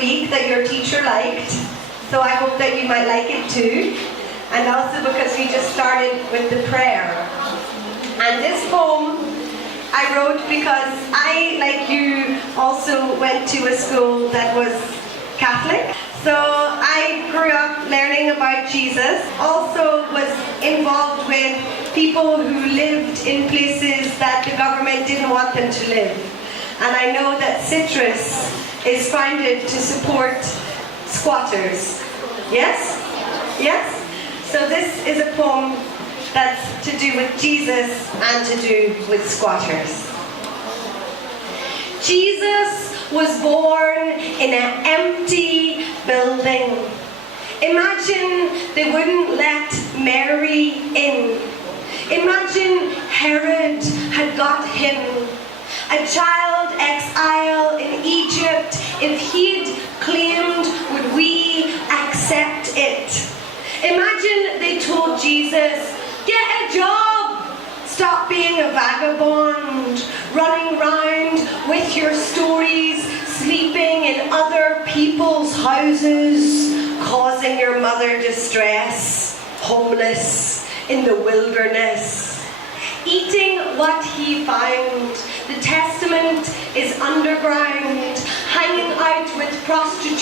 week that your teacher liked, so I hope that you might like it too. And also because we just started with the prayer. And this poem I wrote because I, like you, also went to a school that was Catholic. So I grew up learning about Jesus, also was involved with people who lived in places that the government didn't want them to live. And I know that Citrus is founded to support squatters. Yes? Yes? So this is a poem that's to do with Jesus and to do with squatters. Jesus was born in an empty building. Imagine they wouldn't let Mary in. Imagine Herod had got him. A child exile in Egypt, if he'd claimed, would we accept it? Imagine they told Jesus, get a job, stop being a vagabond, running round with your stories, sleeping in other people's houses, causing your mother distress, homeless in the wilderness. Eating what he found. The Testament is underground, hanging out with prostitutes.